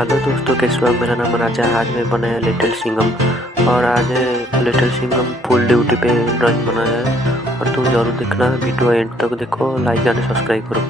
Hello दोस्तों, कैसे हो आप? मेरा नाम राजा है। आज मैं बनाया लिटिल सिंघम। और आज लिटिल सिंघम फुल ड्यूटी पे ड्राइंग बनाया है। और तुम जरूर देखना, वीडियो एंड तक देखो, लाइक एंड सब्सक्राइब करो।